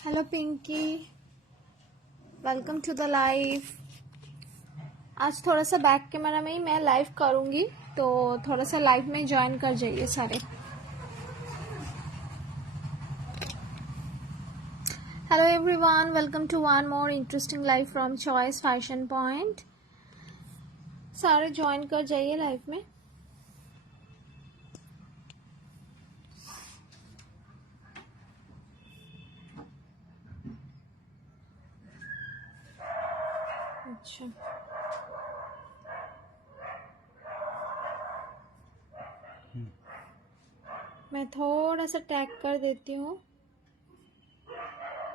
Hello Pinky, welcome to the live. आज थोड़ा सा बैक कैमरा में ही मैं लाइव करूंगी, तो थोड़ा सा लाइव में ज्वाइन कर जाइए सारे। Hello everyone, welcome to one more interesting live from choice fashion point. सारे ज्वाइन कर जाइए लाइव में। अच्छा, मैं थोड़ा सा टैग कर देती हूँ,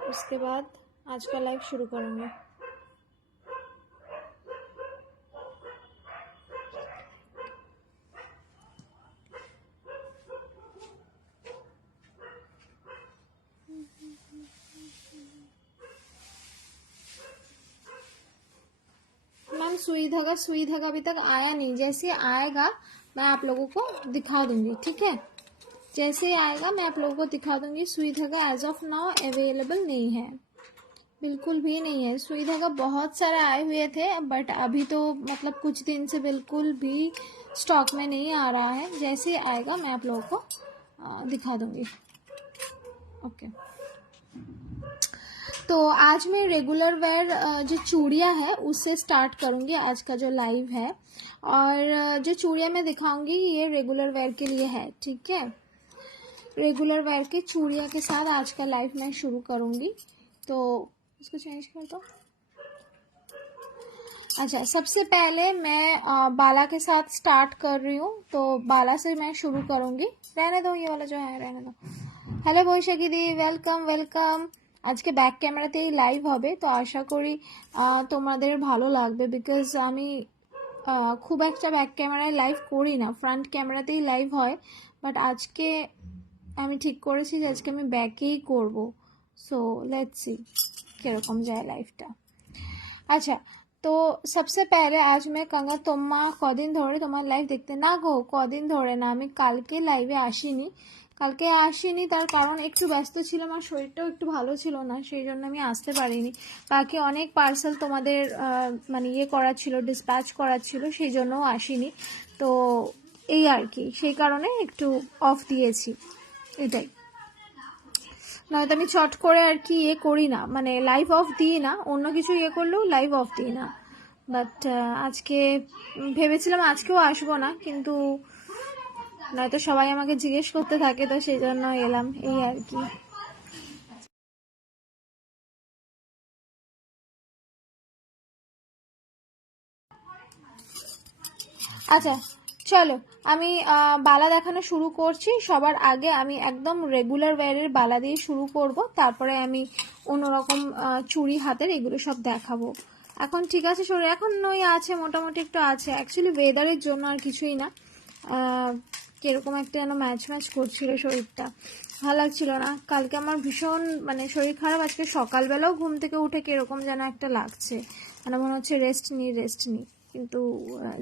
उसके बाद आज का लाइव शुरू करूँगी। मैम सुई धागा अभी तक आया नहीं। जैसे आएगा मैं आप लोगों को दिखा दूंगी, ठीक है? जैसे ही आएगा मैं आप लोगों को दिखा दूंगी। सुई धागा एज ऑफ नाउ अवेलेबल नहीं है, बिल्कुल भी नहीं है। सुई धागा बहुत सारे आए हुए थे, बट अभी तो मतलब कुछ दिन से बिल्कुल भी स्टॉक में नहीं आ रहा है। जैसे ही आएगा मैं आप लोगों को दिखा दूंगी। ओके, तो आज मैं रेगुलर वेयर जो चूड़ियाँ है उससे स्टार्ट करूँगी आज का जो लाइव है। और जो चूड़ियाँ मैं दिखाऊंगी ये रेगुलर वेयर के लिए है, ठीक है? रेगुलर वेयर की चूड़ियाँ के साथ आज का लाइव मैं शुरू करूँगी। तो इसको चेंज कर दो। अच्छा, सबसे पहले मैं बाला के साथ स्टार्ट कर रही हूँ, तो बाला से मैं शुरू करूँगी। रहने दो, ये वाला जो है रहने दो। हेलो বৈশাখী दी, वेलकम वेलकम। আজকে ব্যাক ক্যামেরাতেই লাইভ হবে, তো আশা করি তোমাদের ভালো লাগবে। বিকজ আমি খুব একটা ব্যাক ক্যামেরায় লাইভ করি না, ফ্রন্ট ক্যামেরাতেই লাইভ হয়। বাট আজকে আমি ঠিক করেছি যে আজকে আমি ব্যাকেই করব। সো লেটস সি কীরকম যায় লাইভটা। আচ্ছা, তো सबसे पहले आज मैं कहूँगा তোমা কদিন ধরে তোমার লাইভ দেখতে না গো, কদিন ধরে না, আমি কালকে লাইভে আসিনি। তার কারণ একটু ব্যস্ত ছিলাম আর শরীরটাও একটু ভালো ছিল না, সেই জন্য আমি আসতে পারিনি। বাকি অনেক পার্সেল তোমাদের মানে ইয়ে করার ছিল, ডিসপ্যাচ করার ছিল, সেই জন্যও আসিনি। তো এই আর কি, সেই কারণে একটু অফ দিয়েছি, এটাই। নয়তো আমি চট করে আর কি ইয়ে করি না, মানে লাইভ অফ দিই না, অন্য কিছু ইয়ে করলেও লাইভ অফ দিই না। বাট আজকে ভেবেছিলাম আজকেও আসবো না, কিন্তু নয়তো সবাই আমাকে জিজ্ঞেস করতে থাকে, তো সেই জন্য এলাম, এই আর কি। আচ্ছা চলো, আমি বালা দেখানো শুরু করছি। সবার আগে আমি একদম রেগুলার ওয়্যারের বালা দিয়ে শুরু করব, তারপরে আমি অন্যরকম চুড়ি হাতের এগুলো সব দেখাবো। এখন ঠিক আছে, শরীর এখন ওই আছে, মোটামুটি একটু আছে। অ্যাকচুয়ালি ওয়েদারের জন্য আর কিছুই না, কিরকম একটা যেন ম্যাচ করছিল, শরীরটা ভালো লাগছিল না। কালকে আমার ভীষণ মানে শরীর খারাপ, আজকে সকালবেলাও ঘুম থেকে উঠে কিরকম যেন একটা লাগছে, মানে মনে হচ্ছে রেস্ট নিই। কিন্তু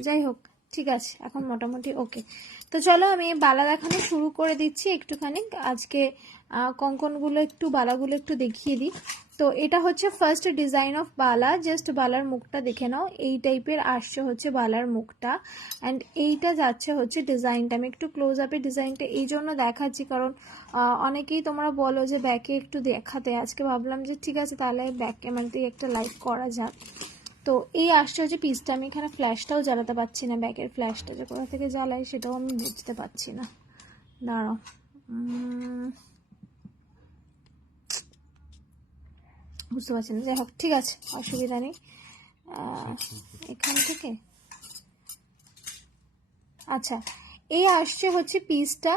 যাই হোক, ঠিক আছে, এখন মোটামুটি ওকে। তো চলো আমি বালা দেখানো শুরু করে দিচ্ছি একটুখানি। আজকে কঙ্কনগুলো একটু, বালাগুলো একটু দেখিয়ে দিই। তো এটা হচ্ছে first design of Bala. Just বালার মুখটা দেখে নাও, এই টাইপের আসছে হচ্ছে বালার মুখটা। অ্যান্ড এইটা যাচ্ছে হচ্ছে ডিজাইনটা। আমি একটু ক্লোজ আপে ডিজাইনটা এই জন্য দেখাচ্ছি, কারণ অনেকেই তোমরা বলো যে ব্যাকে একটু দেখাতে। আজকে ভাবলাম যে ঠিক আছে, তাহলে ব্যাক ক্যামেরাতেই একটা লাইভ করা যাক। তো এই আসছে হচ্ছে পিসটা। আমি এখানে ফ্ল্যাশটাও জ্বালাতে পারছি না, ব্যাকের ফ্ল্যাশটা যে কোথা থেকে জ্বালাই সেটাও আমি বুঝতে পারছি না। দাঁড়াও, বুঝতে পারছি না, যাই হোক ঠিক আছে, অসুবিধা নেই। এখান থেকে আচ্ছা, এই আসছে হচ্ছে পিসটা।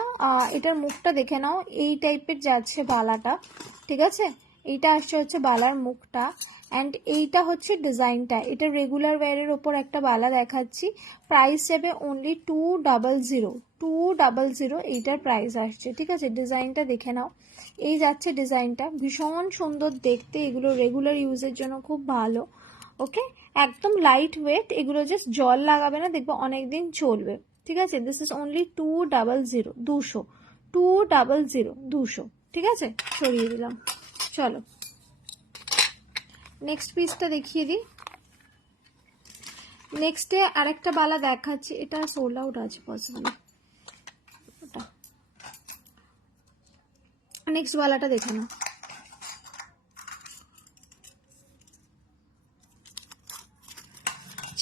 এটার মুখটা দেখে নাও, এই টাইপের যাচ্ছে বালাটা, ঠিক আছে? এইটা আসছে হচ্ছে বালার মুখটা। অ্যান্ড এইটা হচ্ছে ডিজাইনটা। এটা রেগুলার ওয়্যারের ওপর একটা বালা দেখাচ্ছি। প্রাইস যাবে অনলি 200 এইটার প্রাইস আসছে, ঠিক আছে? ডিজাইনটা দেখে নাও, এই যাচ্ছে ডিজাইনটা, ভীষণ সুন্দর দেখতে। এগুলো রেগুলার ইউজের জন্য খুব ভালো, ওকে? একদম লাইট ওয়েট, এগুলো জাস্ট জল লাগাবে না, দেখবো অনেকদিন চলবে, ঠিক আছে? দিস ইজ অনলি 200, ঠিক আছে? সরিয়ে দিলাম। চলো নেক্সট পিসটা দেখিয়ে দিই। নেক্সটে আরেকটা বালা দেখাচ্ছি, এটা সোল্ড আউট আছে পসিবলি। ওটা নেক্সট বালাটা দেখে না।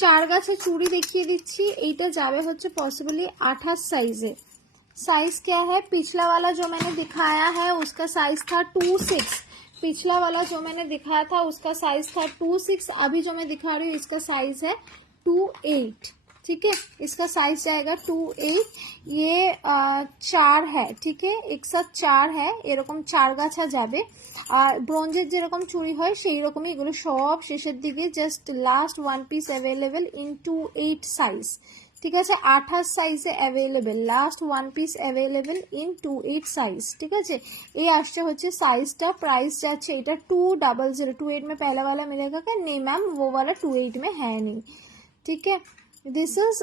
চার গাছে চूड़ी দেখিয়ে দিচ্ছি। এইটা যাবে হচ্ছে पॉसिबली 28 साइज है। साइज क्या है, पिछला वाला जो मैंने दिखाया है उसका साइज था 26। पिछला वाला जो मैंने दिखाया था उसका साइज था 26। अभी जो मैं दिखा रही हूँ इसका साइज है 28। ठीक है, इसका साइज जाएगा 28। ये 4 है, ठीक है, एक साथ 4 है, এরকম 4 গাছা যাবে। আর ব্রোঞ্জের যেরকম চুড়ি হয় সেই রকমই এগুলো সব শেষের দিকে। Just last one piece available in 28 size. ঠিক আছে, 28 সাইজে available, last one piece available in 28 size. ঠিক আছে, এই আসছে হচ্ছে साइजটা। प्राइस যাচ্ছে এটা 200। 28 में पहला वाला मिलेगा क्या? नहीं मैम, वो वाला 28 में है नहीं। ठीक है, दिस इज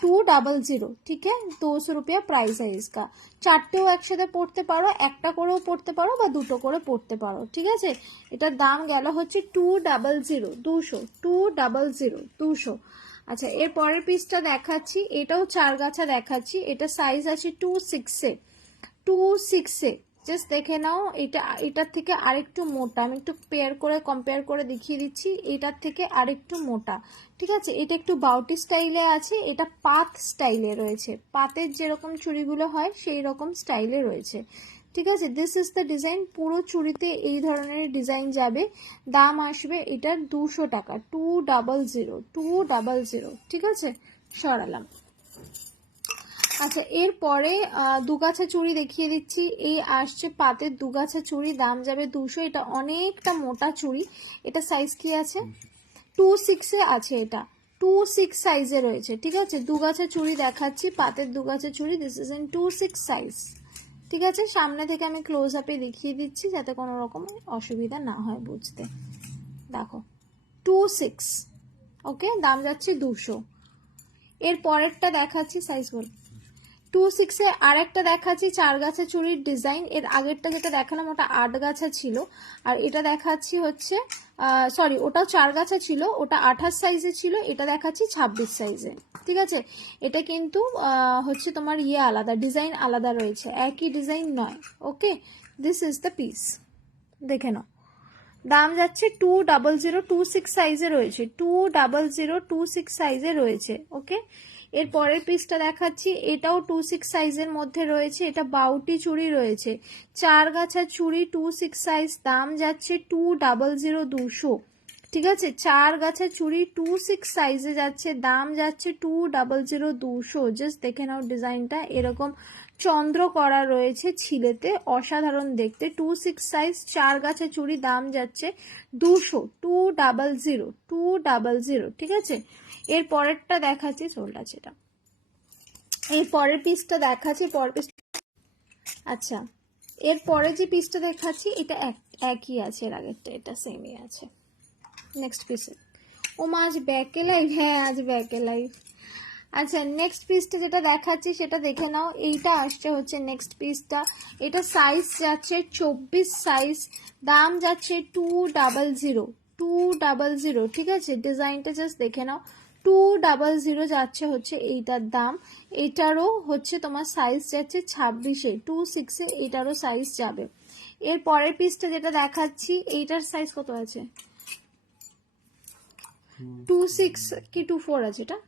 200। ठीक है, 200 रुपया प्राइस है इसका। চারটেও একসাথে পড়তে পারো, একটা করেও পড়তে পারো বা দুটো করে পড়তে পারো। ঠিক আছে, এটার দাম গেল হচ্ছে 200, 200, 200, 200। আচ্ছা, এর পরের পিসটা দেখাচ্ছি, এটাও চার গাছা দেখাচ্ছি। এটা সাইজ আছে 26-এ, 26-এ। জাস্ট দেখে নাও, এটার থেকে আরেকটু মোটা। আমি একটু কম্পেয়ার করে দেখিয়ে দিচ্ছি, এটার থেকে আরেকটু মোটা। ঠিক আছে, এটা একটু বাউটি স্টাইলে আছে, এটা পাত স্টাইলে রয়েছে। পাতের যেরকম চুড়িগুলো হয় সেই রকম স্টাইলে রয়েছে। ঠিক আছে, দিস ইজ দ্য ডিজাইন। পুরো চুড়িতে এই ধরনের ডিজাইন যাবে। দাম আসবে এটার 200 টাকা, 200, 200। ঠিক আছে, সরালাম। আচ্ছা, এরপরে দুগাছা চুড়ি দেখিয়ে দিচ্ছি। এই আসছে পাতের দুগাছা চুড়ি, দাম যাবে 200। এটা অনেকটা মোটা চুড়ি। এটা সাইজ কি আছে? 26-এ আছে। এটা 26 সাইজে রয়েছে। ঠিক আছে, দুগাছা চুড়ি দেখাচ্ছি, পাতের দুগাছা চুড়ি। This is in 26 size. ঠিক আছে, সামনে থেকে আমি ক্লোজ আপে দেখিয়ে দিচ্ছি যাতে কোনো রকম অসুবিধা না হয় বুঝতে। দেখো 26। ওকে, দাম যাচ্ছে 200। এর পরেরটা দেখাচ্ছি, সাইজ বল। 26-এ আরেকটা দেখাচ্ছি, চার গাছা চুড়ির ডিজাইন। এর আগেরটা যেটা দেখালাম ওটা 8 গাছা ছিল, আর এটা দেখাচ্ছি হচ্ছে সরি, ওটাও 4 গাছা ছিল, ওটা 28 সাইজে ছিল। এটা দেখাচ্ছি 26 সাইজে। ঠিক আছে, এটা কিন্তু হচ্ছে তোমার আলাদা, ডিজাইন আলাদা রয়েছে, একই ডিজাইন নয়। ওকে, দিস ইজ দ্য পিস, দেখে নাও। দাম যাচ্ছে 200, 26 সাইজে রয়েছে, 200, 26 সাইজে রয়েছে। ওকে, এর পরের পিসটা দেখাচ্ছি, এটাও 26 সাইজের মধ্যে রয়েছে। এটা বাউটি চুড়ি রয়েছে, চার গাছা চুড়ি, 26 সাইজ। দাম যাচ্ছে 200, 200। ঠিক আছে, চার গাছা চুড়ি 26 সাইজে যাচ্ছে, দাম যাচ্ছে 200, 200। জাস্ট দেখে নাও ডিজাইনটা, এরকম চন্দ্র করা রয়েছে ছিলেতে, অসাধারণ দেখতে। 26 সাইজ, চার গাছা চুড়ি, দাম যাচ্ছে 200, 200, 200। ঠিক আছে, এর পরেরটা দেখাচ্ছি, সোল্ড আছে এটা। এর পরের পিসটা দেখাচ্ছি, পরের পিস। আচ্ছা, এর পরে যে পিসটা দেখাচ্ছি এটা একই আছে এর আগেরটা, এটা সেমই আছে। নেক্সট পিসে ও মা, আজ ব্যাকে লাইভ। হ্যাঁ, আজ ব্যাকে লাইভ। আচ্ছা, নেক্সট পিসটা যেটা দেখাচ্ছি সেটা দেখে নাও। এইটা আসছে হচ্ছে নেক্সট পিসটা। এটা সাইজ যাচ্ছে 24 সাইজ, দাম যাচ্ছে 200, 200। ঠিক আছে, ডিজাইনটা জাস্ট দেখে নাও, 200 যাচ্ছে হচ্ছে এইটার দাম। এইটারও হচ্ছে তোমার সাইজ যাচ্ছে 26-এ, 26-এ এইটারও সাইজ যাবে। এর পরের পিসটা যেটা দেখাচ্ছি, এইটার সাইজ কত আছে? 26 কি 24 আছে? এটা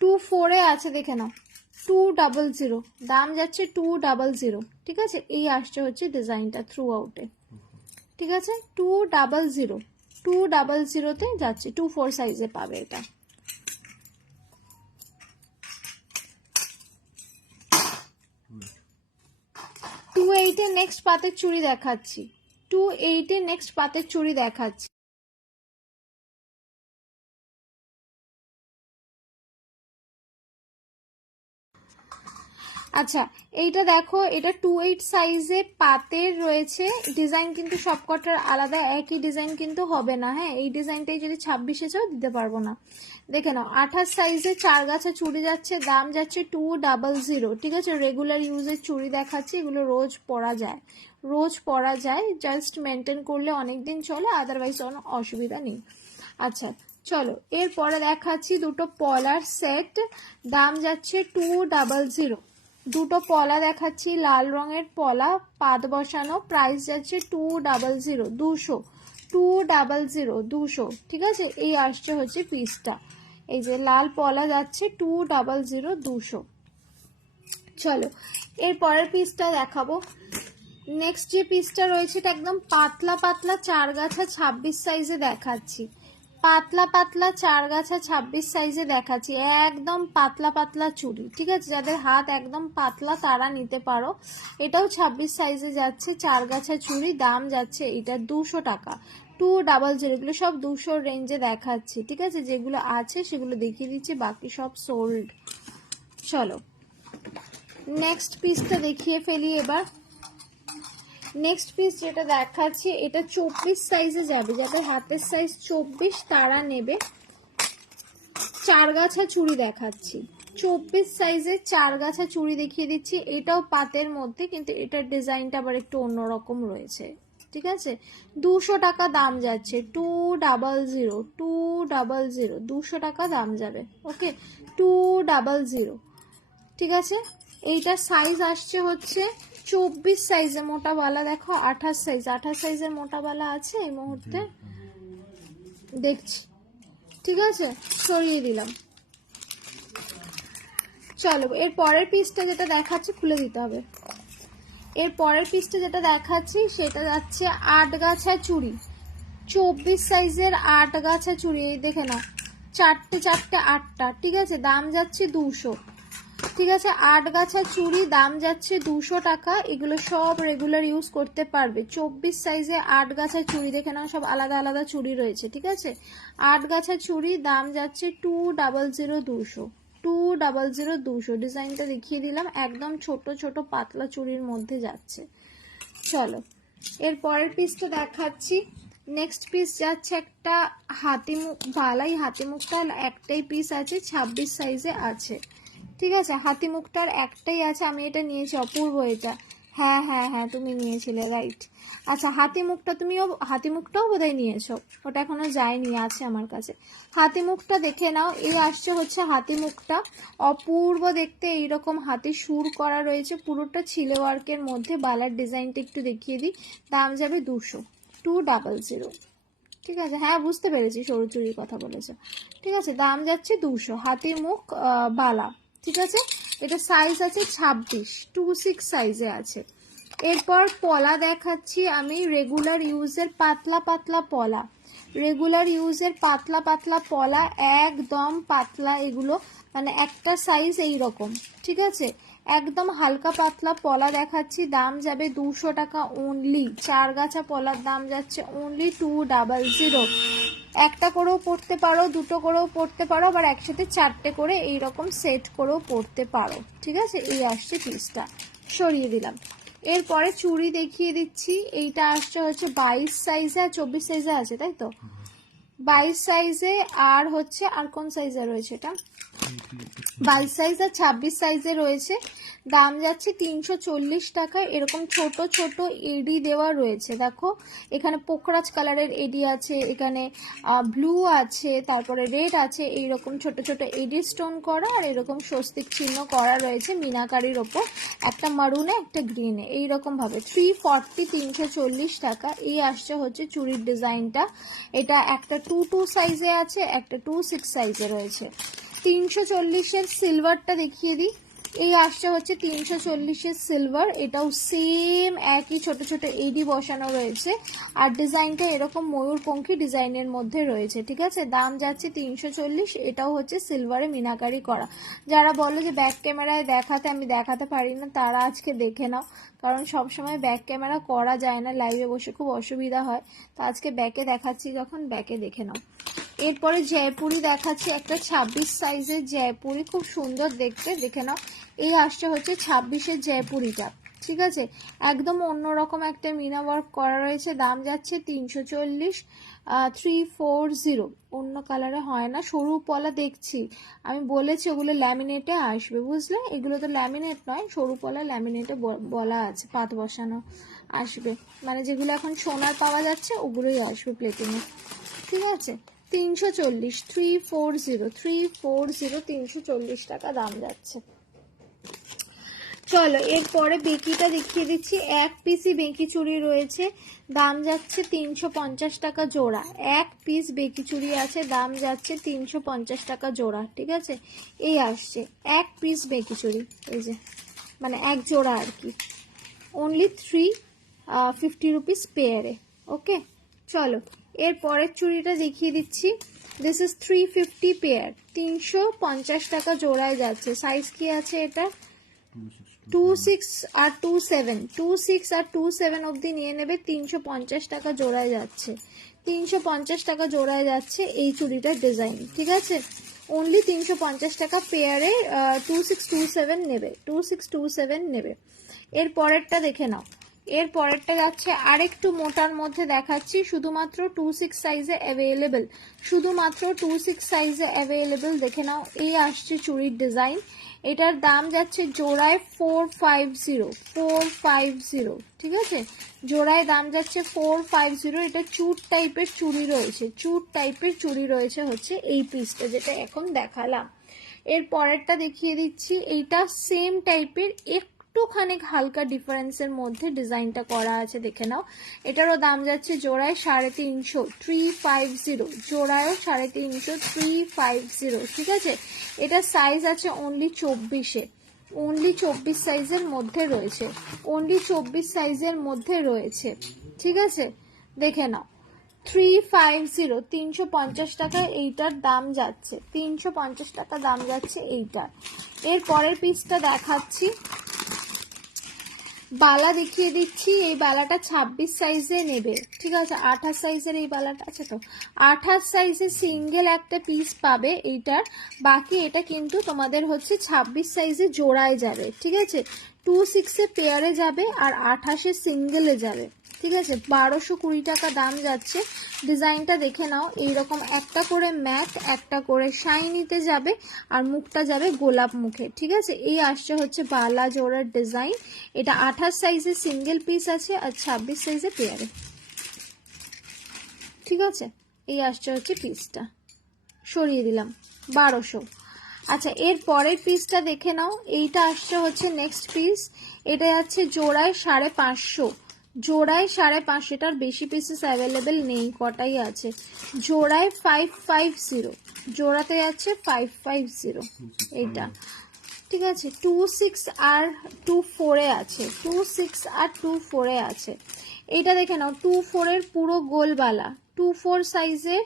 24-এ আছে, দেখে নাও, 200। দাম যাচ্ছে 200। ঠিক আছে, এই আসছে হচ্ছে ডিজাইনটা থ্রু আউটে। ঠিক আছে, 200, 200-তে যাচ্ছে, 24 সাইজে পাবে এটা। টু 8-এ নেক্সট পাতের চুড়ি দেখাচ্ছি, 28-এ নেক্সট পাতের চুড়ি দেখাচ্ছি। আচ্ছা, এইটা দেখো, এটা 28 সাইজে পাতের রয়েছে। ডিজাইন কিন্তু সবকটার আলাদা, একই ডিজাইন কিন্তু হবে না। হ্যাঁ, এই ডিজাইনটাই যদি 26-এ চাও দিতে পারবো না। দেখে নাও, 28 সাইজে চার গাছা চুড়ি যাচ্ছে, দাম যাচ্ছে 200। ঠিক আছে, রেগুলার ইউজের চুড়ি দেখাচ্ছি, এগুলো রোজ পরা যায়, রোজ পরা যায়, জাস্ট মেনটেন করলে অনেক দিন চলে, আদারওয়াইজ কোনো অসুবিধা নেই। আচ্ছা চলো এরপরে দেখাচ্ছি দুটো পলার সেট, দাম যাচ্ছে 200। দুটো পলা দেখাচ্ছি, লাল রঙের পলা, পাত বসানো, প্রাইস যাচ্ছে 200, 200, ঠিক আছে। এই আসছে হচ্ছে পিসটা, এই যে লাল পলা যাচ্ছে 200, 200। চলো এর পরের পিসটা দেখাবো। নেক্সট যে পিসটা রয়েছে এটা একদম পাতলা পাতলা 4 গাছা 26 সাইজে দেখাচ্ছি, পাতলা পাতলা 4 গাছা 26 সাইজে দেখাচ্ছি, একদম পাতলা পাতলা চুড়ি, ঠিক আছে। যাদের হাত একদম পাতলা তারা নিতে পারো। এটাও 26 সাইজে যাচ্ছে, 4 গাছা চুড়ি, দাম যাচ্ছে এটা 200 টাকা, 200। এগুলো সব 200 রেঞ্জে দেখাচ্ছি, ঠিক আছে। যেগুলো আছে সেগুলো দেখিয়ে দিচ্ছি, বাকি সব সোল্ড। চলো নেক্সট পিসটা দেখিয়ে ফেলি এবার। নেক্সট পিস যেটা দেখাচ্ছি এটা 24 সাইজে যাবে, যাদের হাতের সাইজ 24 তারা নেবে। 4 গাছা চুড়ি দেখাচ্ছি, 24 সাইজে 4 গাছা চুড়ি দেখিয়ে দিচ্ছি। এটাও পাতের মধ্যে, কিন্তু এটার ডিজাইনটা আবার একটু অন্যরকম রয়েছে, ঠিক আছে। 200 টাকা দাম যাচ্ছে, 200, 200 টাকা দাম যাবে, ওকে 200, ঠিক আছে। এইটার সাইজ আসছে হচ্ছে 24 সাইজে, মোটা বালা দেখো 28 সাইজ, 28 সাইজের মোটা বালা আছে এই মুহূর্তে দেখছি, ঠিক আছে, সরিয়ে দিলাম। চলো এর পরের পিসটা যেটা দেখাচ্ছি, খুলে দিতে হবে। এর পরের পিসটা যেটা দেখাচ্ছি সেটা যাচ্ছে 8 গাছা চুড়ি, 24 সাইজের 8 গাছা চুড়ি, এই দেখে নাও, 4টে 4টে 8টা, ঠিক আছে। দাম যাচ্ছে 200, ঠিক আছে। 8 গাছা চুড়ি, দাম যাচ্ছে 200 টাকা। এগুলো সব রেগুলার ইউজ করতে পারবে। 24 সাইজে 8 গাছা চুড়ি, দেখে নাও সব আলাদা আলাদা চুড়ি রয়েছে, ঠিক আছে। 8 গাছা চুড়ি, দাম যাচ্ছে 200, 200। ডিজাইনটা দেখিয়ে দিলাম, একদম ছোট ছোট পাতলা চুড়ির মধ্যে যাচ্ছে। চলো এর পরের পিসটা দেখাচ্ছি। নেক্সট পিস যাচ্ছে একটা হাতিমুখ বালাই, হাতিমুখটা একটাই পিস আছে, 26 সাইজে আছে, ঠিক আছে। হাতিমুখটার একটাই আছে, আমি এটা নিয়েছি, অপূর্ব এটা, হ্যাঁ হ্যাঁ হ্যাঁ তুমি নিয়েছিলে, রাইট। আচ্ছা হাতিমুখটাও বোধহয় নিয়েছো, ওটা এখনো যায়নি, আছে আমার কাছে। হাতিমুখটা দেখে নাও, এই আসছে হচ্ছে হাতিমুখটা, অপূর্ব দেখতে, এইরকম হাতে সুর করা রয়েছে, পুরোটা ছিলে ওয়ার্কের মধ্যে। বালার ডিজাইনটা একটু দেখিয়ে দিই, দাম যাবে 200, ঠিক আছে। হ্যাঁ বুঝতে পেরেছি, সরু চুড়ির কথা বলেছো, ঠিক আছে। দাম যাচ্ছে 200, হাতিমুখ বালা, ঠিক আছে। এটা সাইজ আছে 26, 26 সাইজে আছে। এরপর পলা দেখাচ্ছি আমি, রেগুলার ইউজের পাতলা পাতলা পলা, রেগুলার ইউজের পাতলা পাতলা পলা, একদম পাতলা এগুলো, মানে একটা সাইজ এইরকম, ঠিক আছে। একদম হালকা পাতলা পলা দেখাচ্ছি, দাম যাবে 200 টাকা অনলি। 4 গাছা পলার দাম যাচ্ছে অনলি 200। একটা করেও পড়তে পারো, দুটো করেও পড়তে পারো, আবার একসাথে 4টে করে এইরকম সেট করেও পড়তে পারো, ঠিক আছে। এই আসছে পিসটা, সরিয়ে দিলাম। এরপরে চুড়ি দেখিয়ে দিচ্ছি। এইটা আসছে হচ্ছে 22 সাইজে আর 24 সাইজে আছে, তাই তো। 22 সাইজে আর হচ্ছে, আর কোন সাইজে রয়েছে এটা, 22 সাইজ আর 26 সাইজে রয়েছে। দাম যাচ্ছে 340 টাকা। এরকম ছোট ছোট এডি দেওয়া রয়েছে, দেখো এখানে পোকরাজ কালারের এডি আছে, এখানে ব্লু আছে, তারপরে রেড আছে, এইরকম ছোট ছোট এডি স্টোন করা, আর এরকম স্বস্তিক চিহ্ন করা রয়েছে মিনাকারির ওপর, একটা মারুনে একটা গ্রিনে, এইরকম ভাবে 340, 340 টাকা। এই আসছে হচ্ছে চুড়ির ডিজাইনটা। এটা একটা 22 সাইজে আছে, একটা 26 সাইজে রয়েছে। 340-এর সিলভারটা দেখিয়ে দিই। এই আসছে হচ্ছে 340-এর সিলভার, এটাও সেম একই ছোট ছোট এডি বসানো রয়েছে, আর ডিজাইনটা এরকম ময়ূরপঙ্খী ডিজাইনের মধ্যে রয়েছে, ঠিক আছে। দাম যাচ্ছে 340, এটাও হচ্ছে সিলভারে মিনাকারি করা। যারা বলো যে ব্যাক ক্যামেরায় দেখাতে, আমি দেখাতে পারি না, তারা আজকে দেখে নাও, কারণ সবসময় ব্যাক ক্যামেরা করা যায় না, লাইভে বসে খুব অসুবিধা হয়, তো আজকে ব্যাকে দেখাচ্ছি, যখন ব্যাকে দেখে নাও। এরপরে জয়পুরি দেখাচ্ছি, একটা 26 সাইজের জয়পুরি, খুব সুন্দর দেখতে, দেখে নাও। এই আসছে হচ্ছে 26-এর জয়পুরিটা, ঠিক আছে, একদম অন্যরকম একটা মিনা ওয়ার্ক করা রয়েছে, দাম যাচ্ছে 340, 340। অন্য কালারে হয় না, সরু পলা দেখছি, আমি বলেছি ওগুলো ল্যামিনেটে আসবে, বুঝলে, এগুলো তো ল্যামিনেট নয়, সরু পলা ল্যামিনেটে বলা আছে, পাত বসানো আসবে, মানে যেগুলো এখন সোনার পাওয়া যাচ্ছে ওগুলোই আসবে প্লেটিংয়ে, ঠিক আছে। 340, 340, 340 টাকা দাম যাচ্ছে। চলো এরপরে বেকিটা দেখিয়ে দিচ্ছি, এক পিসই বেকি চুড়ি রয়েছে, দাম যাচ্ছে 350 টাকা জোড়া। এক পিস বেকি চুড়ি আছে, দাম যাচ্ছে 350 টাকা জোড়া, ঠিক আছে। এই আসছে এক পিস বেকি চুড়ি, এই যে মানে এক জোড়া আর কি, অনলি 350 রুপিস পেয়ারে। ওকে, চলো এর পরের চুড়িটা দেখিয়ে দিচ্ছি, দিস ইজ 350 পেয়ার, 350 টাকা জোড়ায় যাচ্ছে। সাইজ কি আছে এটা, 26 আর 27, 26 আর 27 অবধি নিয়ে নেবে, 350 টাকা জোড়ায় যাচ্ছে, 350 টাকা জোড়ায় যাচ্ছে এই চুড়িটার ডিজাইন, ঠিক আছে। অনলি 350 টাকা পেয়ারে 2627 নেবে, 2627 নেবে। এর পরেরটা দেখে নাও, এর পরেরটা যাচ্ছে আরেকটু মোটার মধ্যে দেখাচ্ছি, শুধুমাত্র 26 সাইজে অ্যাভেলেবেল, শুধুমাত্র 26 সাইজে অ্যাভেলেবেল, দেখে নাও। এই আসছে চুড়ির ডিজাইন, এটার দাম যাচ্ছে জোড়ায় 450, 450, ঠিক আছে, জোড়ায় দাম যাচ্ছে 450। এটা চুট টাইপের চুড়ি রয়েছে, চুট টাইপের চুড়ি রয়েছে হচ্ছে এই পিসটা যেটা এখন দেখালাম। এর পরেরটা দেখিয়ে দিচ্ছি, এইটা সেম টাইপের, একটুখানি হালকা ডিফারেন্সের মধ্যে ডিজাইনটা করা আছে, দেখে নাও। এটারও দাম যাচ্ছে জোড়ায় 350, 350, জোড়ায়ও 350, 350, ঠিক আছে। এটা সাইজ আছে অনলি 24-এ, অনলি 24 সাইজের মধ্যে রয়েছে, অনলি 24 সাইজের মধ্যে রয়েছে, ঠিক আছে, দেখে নাও। 350, 350 টাকা এইটার দাম যাচ্ছে, 350 টাকা দাম যাচ্ছে এইটার। এর পরের পিসটা দেখাচ্ছি, বালা দেখিয়ে দিচ্ছি, এই বালাটা 26 সাইজে নেবে, ঠিক আছে, 28 সাইজের এই বালাটা আছে, তো 28 সাইজে সিঙ্গেল একটা পিস পাবে এইটার, বাকি এটা কিন্তু তোমাদের হচ্ছে 26 সাইজে জোড়ায় যাবে, ঠিক আছে, 26-এ পেয়ারে যাবে আর 28-এ সিঙ্গেলে যাবে, ঠিক আছে। 1220 টাকা দাম যাচ্ছে। ডিজাইনটা দেখে নাও, এইরকম একটা করে ম্যাট, একটা করে শাইনিতে যাবে আর মুখটা যাবে গোলাপ মুখে, ঠিক আছে। এই আসছে হচ্ছে বালা জোড়ার ডিজাইন, এটা 28 সাইজে সিঙ্গেল পিস আছে আর 26 সাইজে পেয়ারে, ঠিক আছে। এই আসছে হচ্ছে পিসটা, সরিয়ে দিলাম 1200। আচ্ছা এর পরের পিসটা দেখে নাও, এইটা আসছে হচ্ছে নেক্সট পিস, এটা যাচ্ছে জোড়ায় 550, জোড়ায় 550, এটার বেশি পিসেস অ্যাভেলেবেল নেই, কটাই আছে। জোড়ায় 550, জোড়াতে যাচ্ছে 550 এইটা, ঠিক আছে। 26 আর 24-এ আছে, 26 আর 24-এ আছে। এইটা দেখে নাও, 24-এর পুরো গোলবালা, 24 সাইজের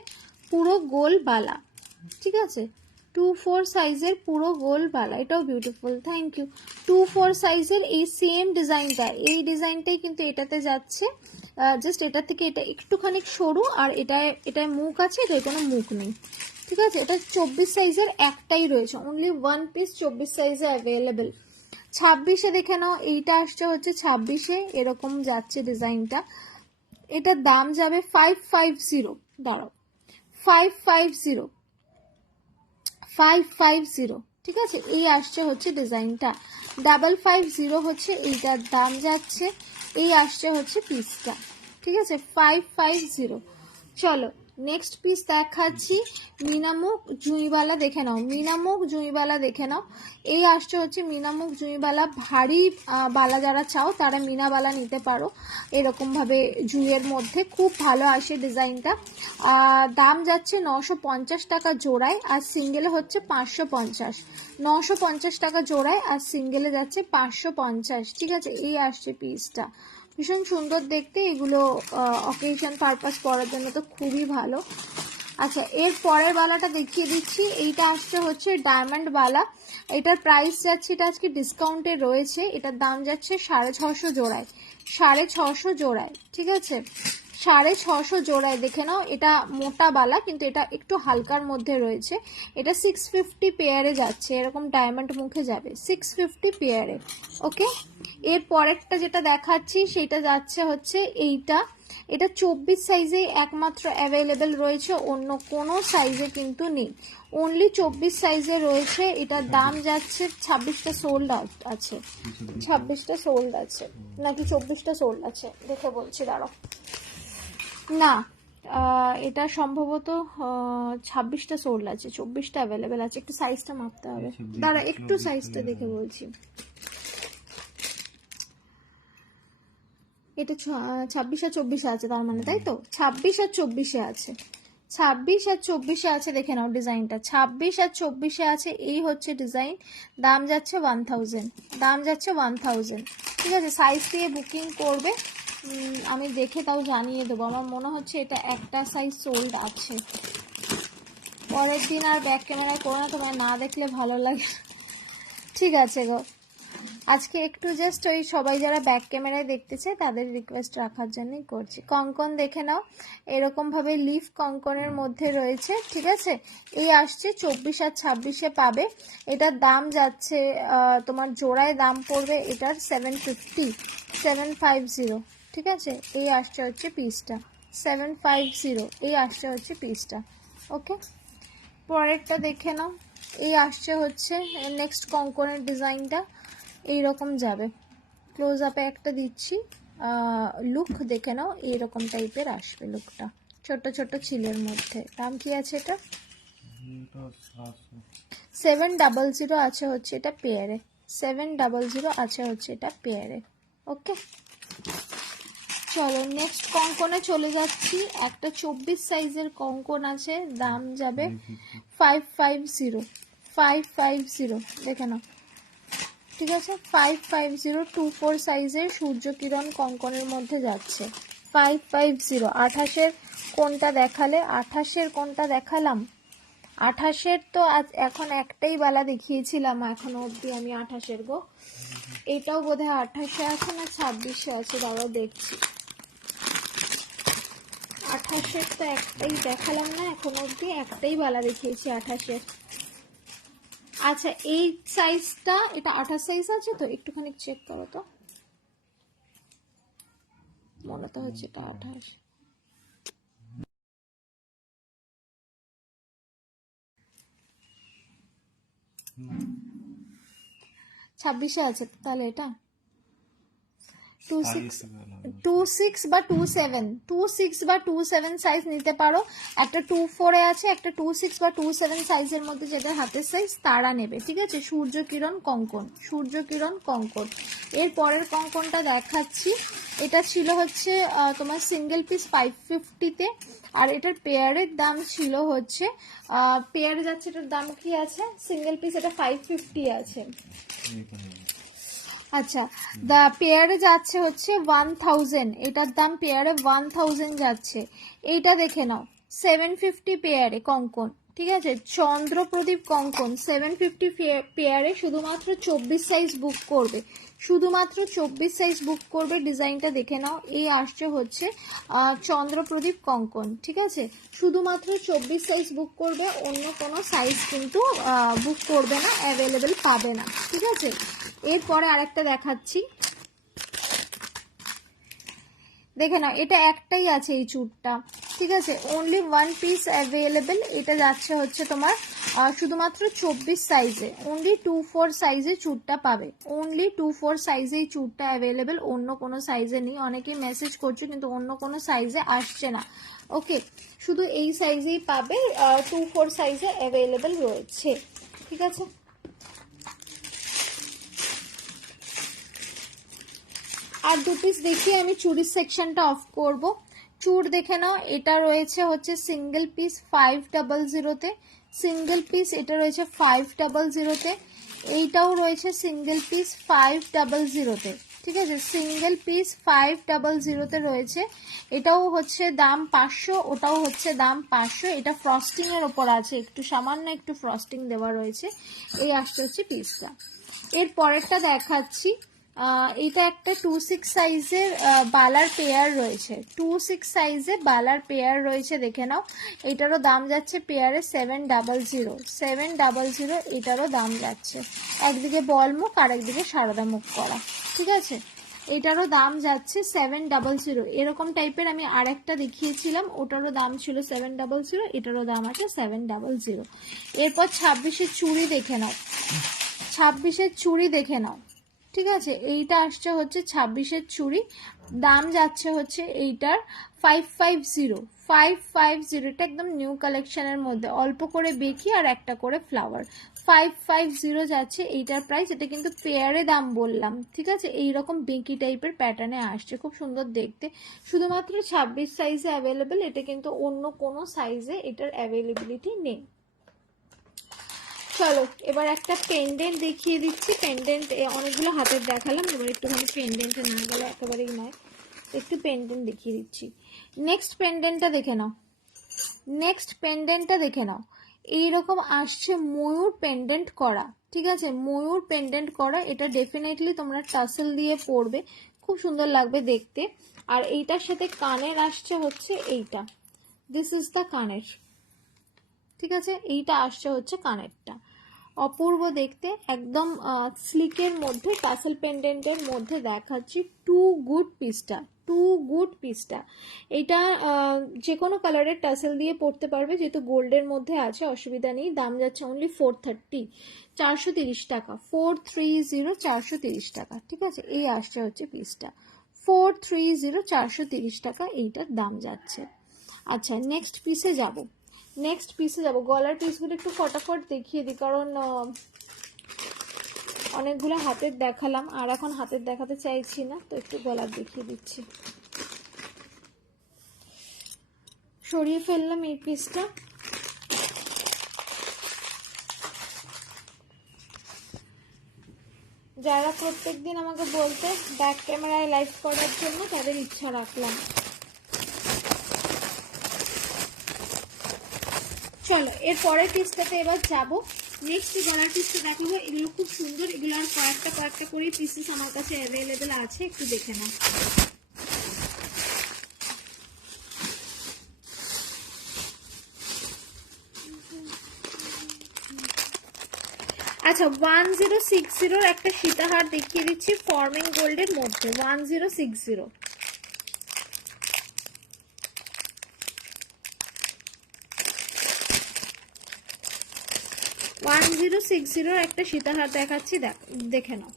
পুরো গোলবালা, ঠিক আছে, 24 সাইজের পুরো গোল বালা, এটাও বিউটিফুল, থ্যাংক ইউ। 24 সাইজের এই সেম ডিজাইনটা, এই ডিজাইনটাই কিন্তু এটাতে যাচ্ছে, জাস্ট এটা থেকে এটা একটুখানি সরু, আর এটায় মুখ আছে, এটায় কোনো মুখ নেই, ঠিক আছে। এটা 24 সাইজের একটাই রয়েছে, অনলি ওয়ান পিস 24 সাইজে অ্যাভেলেবেল। 26-এ দেখে নাও, এইটা আসছে হচ্ছে 26-এ, এরকম যাচ্ছে ডিজাইনটা, এটার দাম যাবে 550, দাঁড়াও, 550, 550, ঠিক আছে। এই আসছে হচ্ছে ডিজাইনটা, 550 হচ্ছে এইটার দাম যাচ্ছে, এই আসছে হচ্ছে পিসটা, ঠিক আছে, 550। চলো নেক্সট পিস দেখাচ্ছি, মিনামুখ জুঁইবালা দেখে নাও, মিনামুখ জুঁইবালা দেখে নাও। এই আসছে হচ্ছে মিনামুখ জুঁইবালা, ভারী বালা যারা চাও তারা মিনাবালা নিতে পারো, এরকমভাবে জুঁইয়ের মধ্যে খুব ভালো আসে ডিজাইনটা। দাম যাচ্ছে 950 টাকা জোড়ায়, আর সিঙ্গেলে হচ্ছে 550, 950 টাকা জোড়ায় আর সিঙ্গেলে যাচ্ছে 550, ঠিক আছে। এই আসছে পিসটা, ভীষণ সুন্দর দেখতে, এগুলো অকেশন পারপাস পরার জন্য তো খুবই ভালো। আচ্ছা এর পরের বালাটা দেখিয়ে দিচ্ছি, এইটা আসছে হচ্ছে ডায়মন্ড বালা, এটার প্রাইস যাচ্ছে, এটা আজকে ডিসকাউন্টে রয়েছে, এটার দাম যাচ্ছে 650 জোড়ায়, 650 জোড়ায়, ঠিক আছে, 650 জোড়ায়, দেখে নাও। এটা মোটা বালা কিন্তু এটা একটু হালকার মধ্যে রয়েছে। এটা 650 পেয়ারে যাচ্ছে, এরকম ডায়মন্ড মুখে যাবে 650 পেয়ারে। ওকে, এর পরেরটা যেটা দেখাচ্ছি সেটা যাচ্ছে হচ্ছে এইটা। এটা 24 সাইজে একমাত্র অ্যাভেলেবেল রয়েছে, অন্য কোনো সাইজে কিন্তু নেই, অনলি 24 সাইজে রয়েছে। এটার দাম যাচ্ছে 26টা সোল্ড আউট আছে, 26টা সোল্ড আছে নাকি 24টা সোল্ড আছে দেখে বলছি, দাঁড়াও। না, এটা সম্ভবত 26টা সোল্ড আছে, 24টা অ্যাভেলেবেল আছে। একটু সাইজটা মাপতে হবে, দাঁড়া একটু সাইজটা দেখে বলছি। এটা 26 আর 24 আছে, তার মানে তাই তো 26 আর 24 আছে, 26 আর 24 আছে। দেখে নাও ডিজাইনটা 26 আর 24 আছে, এই হচ্ছে ডিজাইন। দাম যাচ্ছে 1000, দাম যাচ্ছে 1000। ঠিক আছে, সাইজ দিয়ে বুকিং করবে, আমি দেখে তাও জানিয়ে দেবো। আমার মনে হচ্ছে এটা একটা সাইজ সোল্ড আছে। পরের দিন আর ব্যাক ক্যামেরায় করো না, তোমার না দেখলে ভালো লাগে। ঠিক আছে গো, আজকে একটু জাস্ট ওই সবাই যারা ব্যাক ক্যামেরায় দেখতে চায় তাদের রিকোয়েস্ট রাখার জন্যই করছি। কঙ্কন দেখে নাও, এরকম ভাবে লিফ কঙ্কনের মধ্যে রয়েছে। ঠিক আছে, এই আসছে 24 আর 26-এ পাবে। এটার দাম যাচ্ছে তোমার জোড়ায় দাম পড়বে এটার 750। ঠিক আছে, এই আসছে হচ্ছে পিসটা 750, এই আসছে হচ্ছে পিসটা। ওকে, পরেরটা দেখে নাও, এই আসছে হচ্ছে নেক্সট কঙ্কনের ডিজাইনটা এইরকম যাবে। ক্লোজ আপে একটা দিচ্ছি, লুক দেখে নাও, এইরকম টাইপের আসবে লুকটা, ছোট ছোট চিলের মধ্যে। দাম কি আছে এটা? 700 আছে হচ্ছে এটা পেয়ারে, 700 আছে হচ্ছে এটা পেয়ারে। ওকে, চলো নেক্সট কঙ্কনে চলে যাচ্ছি। একটা 24 সাইজের কঙ্কন আছে, দাম যাবে 550 দেখে নাও। ঠিক আছে, 550 24 সাইজের সূর্য কিরণ কঙ্কনের মধ্যে যাচ্ছে 550। 28-এর কোনটা দেখালে? 28-এর কোনটা দেখালাম? 28-এর তো এখন একটাই বালা দেখিয়েছিলাম এখনো অবধি আমি 28-এর গো। এটাও বোধহয় 28-এ আছে না 26-এ আছে, দাঁড়াও দেখছি। 28-এর তো একটাই দেখালাম না এখন অবধি, একটাই বালা দেখিয়েছি 28-এর। আচ্ছা, এই সাইজটা, এটা 28 সাইজ আছে তো, একটুখানি চেক করো তো, মনে তো হচ্ছে এটা 28। 26-এ আছে তাহলে এটা 26 বা 27 সাইজ নিতে পারো। একটা 24-এ আছে, একটা 26 বা 27 সাইজের মধ্যে যেটা হাতের সাইজ তারা নেবে। ঠিক আছে, সূর্য কিরণ কঙ্কন, সূর্য কিরণ কঙ্কন। এর পরের কঙ্কনটা দেখাচ্ছি। এটা ছিল হচ্ছে তোমার সিঙ্গেল পিস 550-তে, আর এটার পেয়ারের দাম ছিল হচ্ছে পেয়ারে যাচ্ছে, এটার দাম কি আছে? সিঙ্গেল পিস এটা 550 আছে। আচ্ছা, দা পেয়ারে যাচ্ছে হচ্ছে 1000, এটার দাম পেয়ারে 1000 যাচ্ছে। এইটা দেখে নাও 750 পেয়ারে কঙ্কন। ঠিক আছে, চন্দ্রপ্রদীপ কঙ্কন 750 পেয়ারে, শুধুমাত্র 24 সাইজ বুক করবে, শুধুমাত্র 24 সাইজ বুক করবে। ডিজাইনটা দেখে নাও, এই আসছে হচ্ছে চন্দ্রপ্রদীপ কঙ্কন। ঠিক আছে, শুধুমাত্র 24 সাইজ বুক করবে, অন্য কোনো সাইজ কিন্তু বুক করবে না, অ্যাভেলেবেল পাবে না। ঠিক আছে, এরপরে আরেকটা দেখাচ্ছি, দেখে নাও। এটা একটাই আছে এই চুড়টা। ঠিক আছে, অনলি ওয়ান পিস অ্যাভেলেবেল। এটা যাচ্ছে হচ্ছে তোমার শুধুমাত্র 24 সাইজে, অনলি 24 সাইজে চুড়টা পাবে, অনলি 24 সাইজে এই চুড়টা অ্যাভেলেবেল, অন্য কোনো সাইজে নেই। অনেকেই মেসেজ করছো কিন্তু অন্য কোনো সাইজে আসছে না। ওকে, শুধু এই সাইজেই পাবে, 24 সাইজে অ্যাভেলেবেল রয়েছে। ঠিক আছে, আর দু পিস দেখিয়ে আমি চুড়ির সেকশনটা অফ করব। চুড় দেখে নাও, এটা রয়েছে হচ্ছে সিঙ্গেল পিস 500-তে, সিঙ্গেল পিস এটা রয়েছে 500-তে, এইটাও রয়েছে সিঙ্গেল পিস 500-তে। ঠিক আছে, সিঙ্গেল পিস 500-তে রয়েছে। এটাও হচ্ছে দাম 500, ওটাও হচ্ছে দাম 500। এটা ফ্রস্টিং এর ওপর আছে, একটু সামান্য একটু ফ্রস্টিং দেওয়া রয়েছে। এই আসছে হচ্ছে পিসটা। এর পরেরটা দেখাচ্ছি, এটা একটা 2-6 সাইজের বালার পেয়ার রয়েছে, 2-6 সাইজে বালার পেয়ার রয়েছে, দেখে নাও। এটারও দাম যাচ্ছে পেয়ারে 700, 700 এটারও দাম যাচ্ছে। একদিকে বল মুখ আর একদিকে সারদা মুখ করা, ঠিক আছে। এটারও দাম যাচ্ছে 700। এরকম টাইপের আমি আরেকটা দেখিয়েছিলাম, ওটারও দাম ছিল 700, এটারও দাম আছে 700। এরপর 26-এর চুড়ি দেখে নাও, 26-এর চুড়ি দেখে নাও, ঠিক আছে। এইটা আসছে হচ্ছে 26-এর চুড়ি, দাম যাচ্ছে হচ্ছে এইটার 550, 550। এটা একদম নিউ কালেকশনের মধ্যে, অল্প করে বেকি আর একটা করে ফ্লাওয়ার, 550 যাচ্ছে এইটার প্রাইস। এটা কিন্তু পেয়ারে দাম বললাম, ঠিক আছে। এইরকম বেকি টাইপের প্যাটার্নে আসছে, খুব সুন্দর দেখতে। শুধুমাত্র 26 সাইজে অ্যাভেলেবেল, এটা কিন্তু অন্য কোনো সাইজে এটার অ্যাভেলেবিলিটি নেই। চলো এবার একটা পেন্ডেন্ট দেখিয়ে দিচ্ছি। পেন্ডেন্ট অনেকগুলো হাতের দেখালাম, এবার একটুখানি পেন্ডেন্টে না গেলে একেবারেই নয়, একটু পেন্ডেন্ট দেখিয়ে দিচ্ছি। নেক্সট পেন্ডেন্টটা দেখে নাও, নেক্সট পেন্ডেন্টটা দেখে নাও। এইরকম আসছে ময়ূর পেন্ডেন্ট করা, ঠিক আছে, ময়ূর পেন্ডেন্ট করা। এটা ডেফিনেটলি তোমরা টাসেল দিয়ে পরবে, খুব সুন্দর লাগবে দেখতে। আর এইটার সাথে কানের আসছে হচ্ছে এইটা, দিস ইজ দ্য কানের, ঠিক আছে। এইটা আসছে হচ্ছে কানেরটা, অপূর্ব দেখতে, একদম স্লিকের মধ্যে টাসেল পেন্ডেন্টের মধ্যে দেখাচ্ছি। টু গুড পিসটা, টু গুড পিসটা। এটা যে কোনো কালারের টাসেল দিয়ে পরতে পারবে, যেহেতু গোল্ডের মধ্যে আছে, অসুবিধা নেই। দাম যাচ্ছে অনলি 430, 430 টাকা, 430, 430 টাকা, ঠিক আছে। এই আসছে হচ্ছে পিসটা 430, 430 টাকা এইটার দাম যাচ্ছে। আচ্ছা নেক্সট পিসে যাব, নেক্সট পিসে যাব। গলার পিসগুলো একটু ফটাফট দেখিয়ে দিই, কারণ অনেকগুলো হাতের দেখালাম আর এখন হাতের দেখাতে চাইছি না, তো একটু গলার দেখিয়ে দিচ্ছি। সরিয়ে ফেললাম এই পিসটা। যারা প্রত্যেকদিন আমাকে বলতে ব্যাক ক্যামেরায় লাইভ করার জন্য, তাদের ইচ্ছা রাখলাম। চলো এর পরের পিসটাতে এবার যাবো। নেক্সট গলার পিসটা দেখাবো, এগুলো খুব সুন্দর, এগুলো আর কয়েকটা করে পিসেস আমার কাছে অ্যাভেলেবেল আছে, একটু দেখে নাও। আচ্ছা 1060 একটা সীতাহার দেখিয়ে দিচ্ছি ফর্মিং গোল্ডের মধ্যে, 1060, 1060 একটা সীতাহার দেখাচ্ছি, দেখে নাও।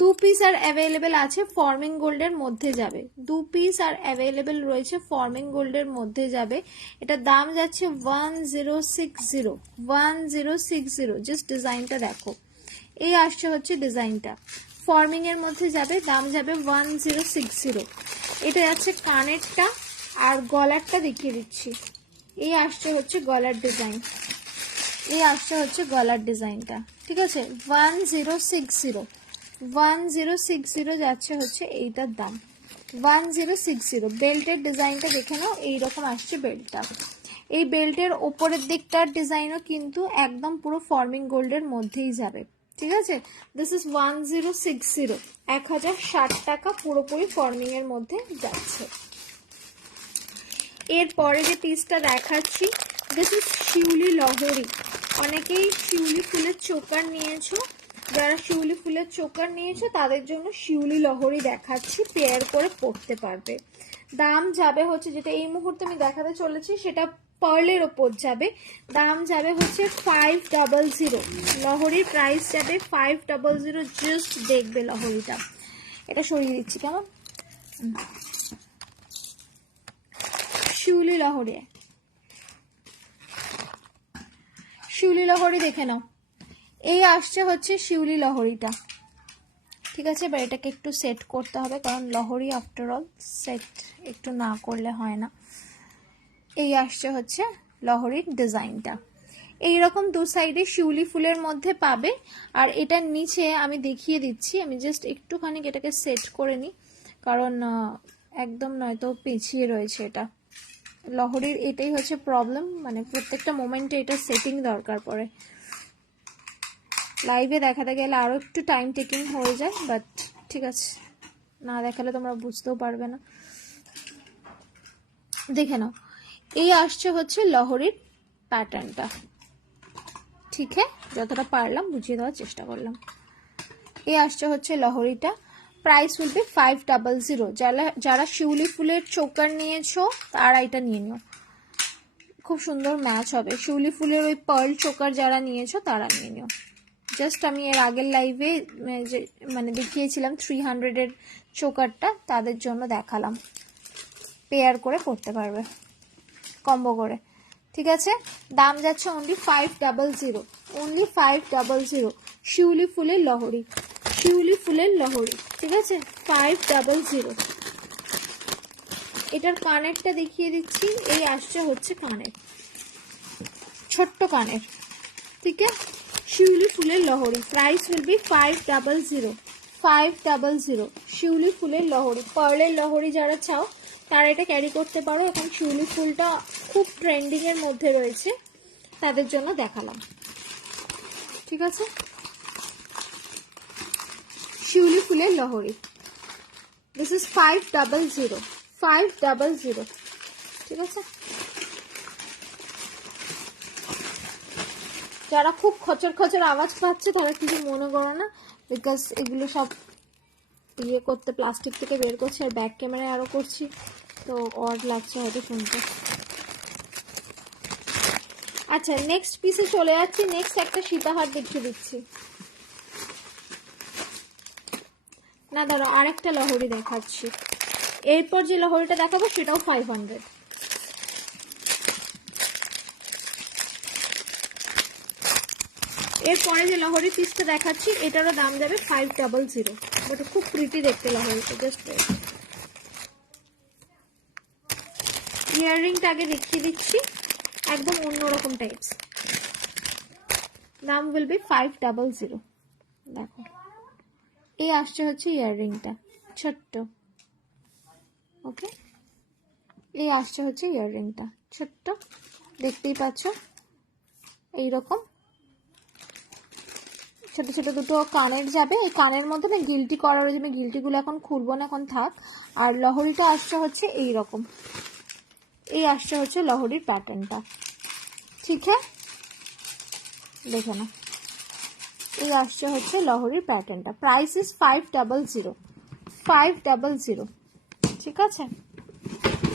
2 পিস আর অ্যাভেলেবেল আছে, ফর্মিং গোল্ডের মধ্যে যাবে, 2 পিস আর অ্যাভেলেবেল রয়েছে, ফর্মিং গোল্ডের মধ্যে যাবে। এটা দাম যাচ্ছে 1060, 1060। জাস্ট ডিজাইনটা দেখো, এই আসছে হচ্ছে ডিজাইনটা, ফর্মিং এর মধ্যে যাবে, দাম যাবে 1060। এটা যাচ্ছে কানেরটা, আর গলারটা দেখিয়ে দিচ্ছি। এই আসছে হচ্ছে গলার ডিজাইন, এই আসছে হচ্ছে গলার ডিজাইনটা, ঠিক আছে। 1060, 1060 যাচ্ছে হচ্ছে এইটার দাম, 1060। বেল্টের ডিজাইনটা দেখে নাও, এইরকম আসছে বেল্টটা। এই বেল্টের ওপরের দিকটার ডিজাইনও কিন্তু একদম পুরো ফর্মিং গোল্ডের মধ্যেই যাবে, ঠিক আছে। দিস ইজ 1060, 1060 টাকা পুরোপুরি ফর্মিং এর মধ্যে যাচ্ছে। এরপরে যে পিসটা দেখাচ্ছি, দিস ইজ শিউলি লহরি। অনেকেই শিউলি ফুলের চোকার নিয়েছো, যারা শিউলি ফুলের চোকার নিয়েছো তাদের জন্য শিউলি লহরি দেখাচ্ছি, পেয়ার করে পরতে পারবে। দাম যাবে হচ্ছে, যেটা এই মুহূর্তে আমি দেখাতে চলেছি সেটা পার্লের ওপর যাবে, দাম যাবে হচ্ছে 500। লহরির প্রাইস যাবে 500। জাস্ট দেখবে লহরিটা, এটা সরিয়ে দিচ্ছি কেমন, শিউলি লহরি, শিউলি লহরি দেখে নাও। এই আসছে হচ্ছে শিউলি লহরিটা, ঠিক আছে। এবার এটাকে একটু সেট করতে হবে, কারণ লহরি আফটার অল সেট একটু না করলে হয় না। এই আসছে হচ্ছে লহরির ডিজাইনটা, এইরকম দু সাইডে শিউলি ফুলের মধ্যে পাবে। আর এটার নিচে আমি দেখিয়ে দিচ্ছি, আমি জাস্ট একটুখানি এটাকে সেট করে নিই, কারণ একদম নয়তো পেঁচিয়ে রয়েছে এটা। লহরির এটাই হচ্ছে প্রবলেম, মানে প্রত্যেকটা মোমেন্টে এটা সেটিং দরকার পড়ে। লাইভে দেখাতে গেলে আরও একটু টাইম টেকিং হয়ে যায়, বাট ঠিক আছে, না দেখালে তোমরা বুঝতেও পারবে না। দেখে নাও, এই আসছে হচ্ছে লহরির প্যাটার্নটা। ঠিক আছে, যতটা পারলাম বুঝিয়ে দেওয়ার চেষ্টা করলাম। এই আসছে হচ্ছে লহরিটা। Price will be 500। যারা শিউলি ফুলের চোকার নিয়েছো তারা এটা নিয়ে নিও, খুব সুন্দর ম্যাচ হবে। শিউলি ফুলের ওই পার্ল চোকার যারা নিয়েছো তারা নিয়ে নিও। জাস্ট আমি এর আগের লাইভে মানে দেখিয়েছিলাম 300-এর চোকারটা, তাদের জন্য দেখালাম। পেয়ার করে করতে পারবে, কম্বো করে। ঠিক আছে, দাম যাচ্ছে অনলি 500, অনলি 500। শিউলি ফুলের লহরি, শিউলি ফুলের লহরি। ঠিক আছে, 500। এটার কানেরটা দেখিয়ে দিচ্ছি। এই আসছে হচ্ছে কানের, ছোট্ট কানের। ঠিক আছে, শিউলি ফুলের লহরি। Price will be 500, 500। শিউলি ফুলের লহরি, পার্লের লহরি যারা চাও তারা এটা ক্যারি করতে পারো। এখন শিউলি ফুলটা খুব ট্রেন্ডিং এর মধ্যে রয়েছে, তাদের জন্য দেখালাম। ঠিক আছে, শিউলি ফুলের লহরি, দিস ইজ 500, 500। ঠিক আছে, যারা খুব খচর খচর আওয়াজ পাচ্ছে তারা কিছু মনে করো না, বিকজ এগুলো সব ইয়ে করতে প্লাস্টিক থেকে বের করছি, আর ব্যাক ক্যামেরায় আরও করছি, তো অড লাগছে হয়তো শুনতে। আচ্ছা, নেক্সট পিসে চলে যাচ্ছি। নেক্সট একটা সীতাহার দেখিয়ে দিচ্ছি। না ধরো, আরেকটা লহরি দেখাচ্ছি। এরপর যে লহরিটা দেখাবো সেটাও 500। এরপরে যে লহরি পিসটা দেখাচ্ছি এটারও দাম যাবে 500। ওটা খুব প্রিটি দেখতে লহরিটা, জাস্ট ইয়াররিংটা আগে দেখিয়ে দিচ্ছি, একদম অন্যরকম টাইপস। দাম উইল বি 500। দেখো, এই আসছে হচ্ছে ইয়াররিংটা ছোট্ট। ওকে, এই আসছে হচ্ছে ইয়াররিংটা ছোট্ট, দেখতেই পাচ্ছ এইরকম ছোট ছোট দুটো কানের যাবে। এই কানের মধ্যে না গিলটি করার জন্য, গিলটিগুলো এখন খুলবো না, এখন থাক। আর লহরিটা আসছে হচ্ছে এইরকম, এই আসছে হচ্ছে লহরির প্যাটার্নটা। ঠিক আছে, দেখে না, এই আসছে হচ্ছে লহরির প্যাটার্নটা। Price is 500, 500। ঠিক আছে,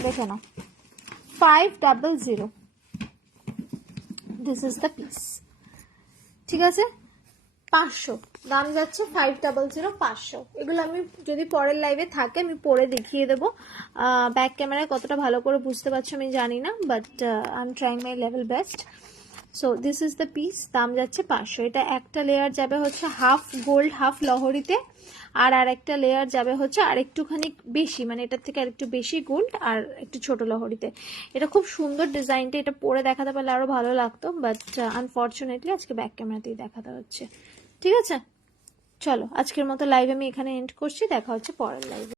দেখে না, 500। This is the piece. ঠিক আছে, 500 দাম যাচ্ছে, 500, 500। এগুলো আমি যদি পরের লাইভে থাকে আমি পরে দেখিয়ে দেবো। ব্যাক ক্যামেরায় কতটা ভালো করে বুঝতে পারছো আমি জানি না, but I am trying my level best. So this is the piece, দাম যাচ্ছে 500। এটা একটা লেয়ার যাবে হচ্ছে হাফ গোল্ড হাফ লহরিতে, আর আরেকটা লেয়ার যাবে হচ্ছে আর একটুখানি বেশি, মানে এটার থেকে আর একটু বেশি গোল্ড আর একটু ছোট লহরিতে। এটা খুব সুন্দর ডিজাইনটা, এটা পরে দেখাতে পারলে আরো ভালো লাগতো, বাট আনফর্চুনেটলি আজকে ব্যাক ক্যামেরাতেই দেখাতে হচ্ছে। ঠিক আছে, চলো আজকের মতো লাইভ আমি এখানে এন্ড করছি, দেখা হচ্ছে পরের লাইভে।